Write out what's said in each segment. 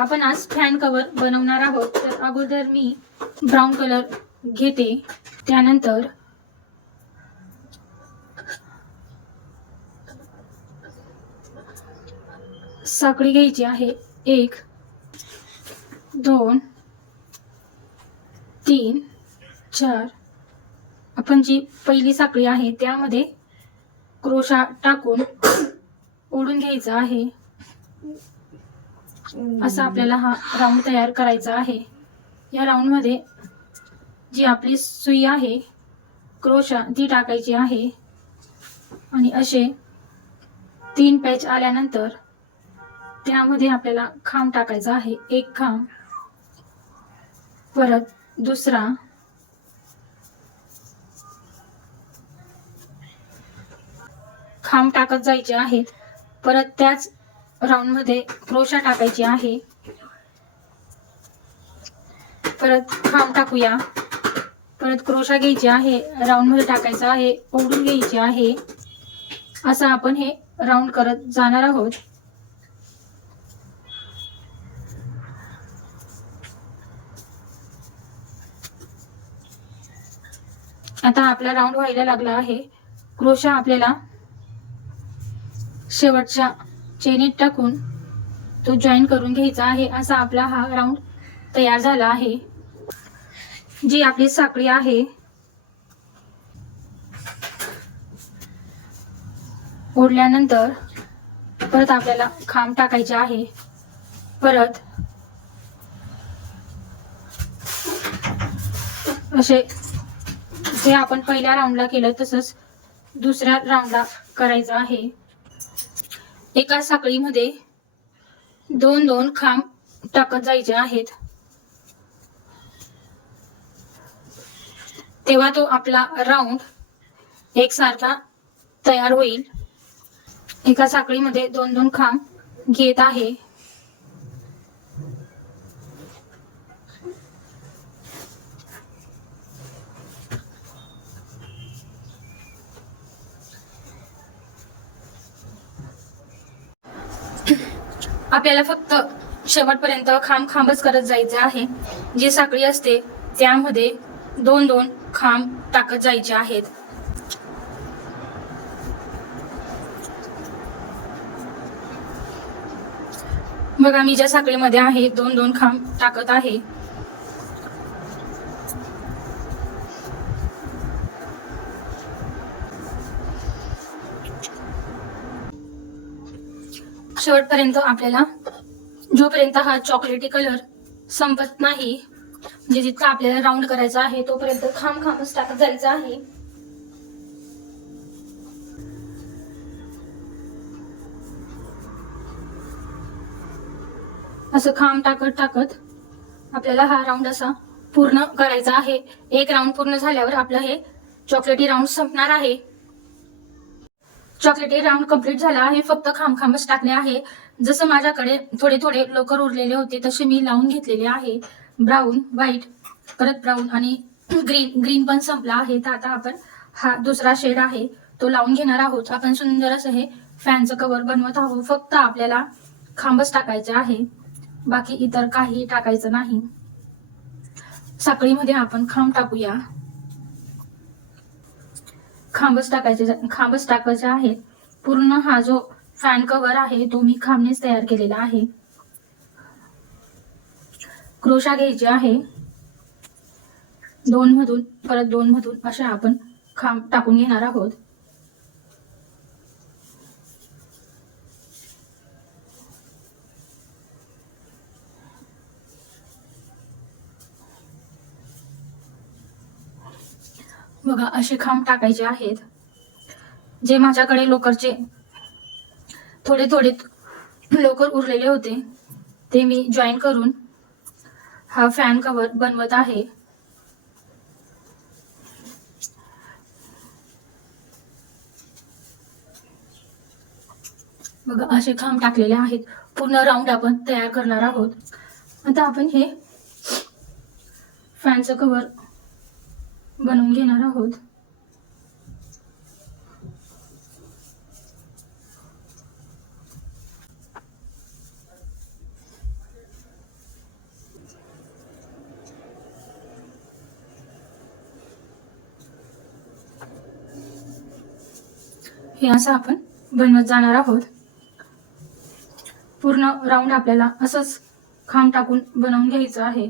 आपण आज fan cover बनवणार आहोत. तर अगोदर मी ब्राऊन कलर घेते, त्यानंतर साखळी घ्यायची आहे. 1 2 3 4. आपण जी पहिली साखळी आहे त्यामध्ये क्रोशा टाकून ओढून घ्यायचा आहे. असा आपल्याला हा राऊंड तयार करायचा आहे. या राऊंड मध्ये जी आपली सुई आहे क्रोशा ती टाकायची आहे आणि असे 3 पॅच आल्यानंतर त्यामध्ये आपल्याला खांब टाकायचा आहे. एक खांब, परत दुसरा, खांब टाकत जायचे आहेत. परत त्याच राऊंड मध्ये क्रोशा टाकायची आहे. परत खांब टाकूया, परत क्रोशा घ्यायची आहे, राऊंड मध्ये टाकायचा आहे, ओढून घ्यायची आहे. असं आपण हे राऊंड करत जाणार आहोत. आता आपला राऊंड व्हायला लागला आहे. क्रोशा आपल्याला शेवटच्या चेनीत टाकून तो जॉईन करून घ्यायचा आहे. असा आपला हा राऊंड तयार झाला आहे. जी आपली साखळी आहे ओढल्यानंतर परत आपल्याला खांब टाकायचे आहे. परत असे जे आपण पहिल्या राऊंडला केलं तसंच दुसऱ्या राऊंडला करायचं आहे. एका साखळीमध्ये 2-2 खांब टाकत जायचे आहेत. तेव्हा तो आपला राऊंड एकसारखा तयार होईल. एका साखळीमध्ये 2-2 खांब घेत आहे. आपल्याला फक्त शेवटपर्यंत खांबच करत जायचे आहे. जी साखळी असते त्यामध्ये 2-2 खांब टाकत जायचे आहेत. बघा, मी ज्या साखळीमध्ये आहे 2-2 खांब टाकत आहे. शेवटपर्यंत आपल्याला जोपर्यंत हा चॉकलेटी कलर संपत नाही, म्हणजे जितका आपल्याला राऊंड करायचा आहे तोपर्यंत खांबच टाकत जायचं आहे. असं खांब टाकत आपल्याला हा राऊंड असा पूर्ण करायचा आहे. एक राऊंड पूर्ण झाल्यावर आपलं हे चॉकलेटी राऊंड संपणार आहे. चॉकलेटी राऊंड कंप्लीट झाला आहे. फक्त खांबच टाकले आहे. जसं माझ्याकडे थोडे थोडे लोकर उरलेले होते तसे मी लावून घेतलेले आहे. ब्राऊन, व्हाईट, परत ब्राऊन आणि ग्रीन पण संपला आहे. तर आता आपण हा दुसरा शेड आहे तो लावून घेणार आहोत. आपण सुंदर असं हे फॅनचं कव्हर बनवत आहोत. फक्त आपल्याला खांबच टाकायचे आहे, बाकी इतर काही टाकायचं नाही. साखळीमध्ये आपण खांब टाकूया. खांबच टाकायचे आहेत. पूर्ण हा जो फॅन कव्हर आहे तो मी खांबनेच तयार केलेला आहे. क्रोशा घ्यायची आहे. 2 मधून परत 2 मधून अशा आपण खांब टाकून घेणार आहोत. बघा, असे खांब टाकायचे आहेत. जे माझ्याकडे लोकरचे थोडे थोडे लोकर उरलेले होते ते मी जॉईन करून हा फॅन कव्हर बनवत आहे. बघा, असे खांब टाकलेले आहेत. पूर्ण राऊंड आपण तयार करणार आहोत. आता आपण हे फॅनचं कव्हर बनवून घेणार आहोत. हे असं आपण बनवत जाणार आहोत. पूर्ण राऊंड आपल्याला असंच खांब टाकून बनवून घ्यायचं आहे.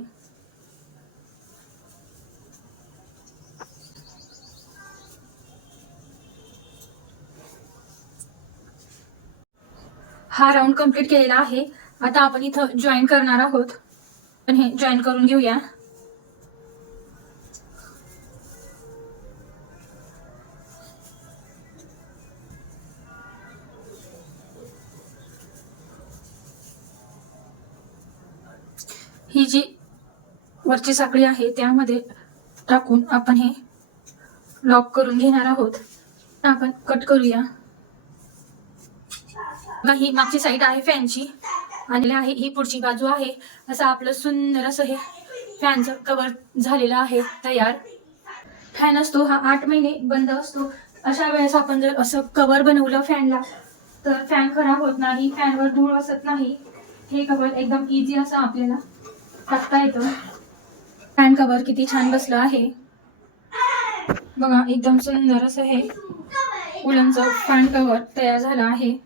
हा राऊंड कंप्लीट केलेला आहे. आता आपण इथं जॉईन करणार आहोत. पण हे जॉईन करून घेऊया. ही जी वरची साखळी आहे त्यामध्ये टाकून आपण हे लॉक करून घेणार आहोत. आपण कट करूया. ही मागची साईड आहे फॅनची आणि आहे ही पुढची बाजू आहे. असं आपलं सुंदर असं हे फॅनचं कव्हर झालेलं आहे तयार. फॅन असतो हा 8 महिने बंद असतो. अशा वेळेस आपण जर असं कव्हर बनवलं फॅनला तर फॅन खराब होत नाही, फॅनवर धूळ बसत नाही. हे कव्हर एकदम इझी असं आपल्याला टाकता येतं. फॅन कव्हर किती छान बसलं आहे बघा. एकदम सुंदर असं हे उलनचं फॅन कव्हर तयार झालं आहे.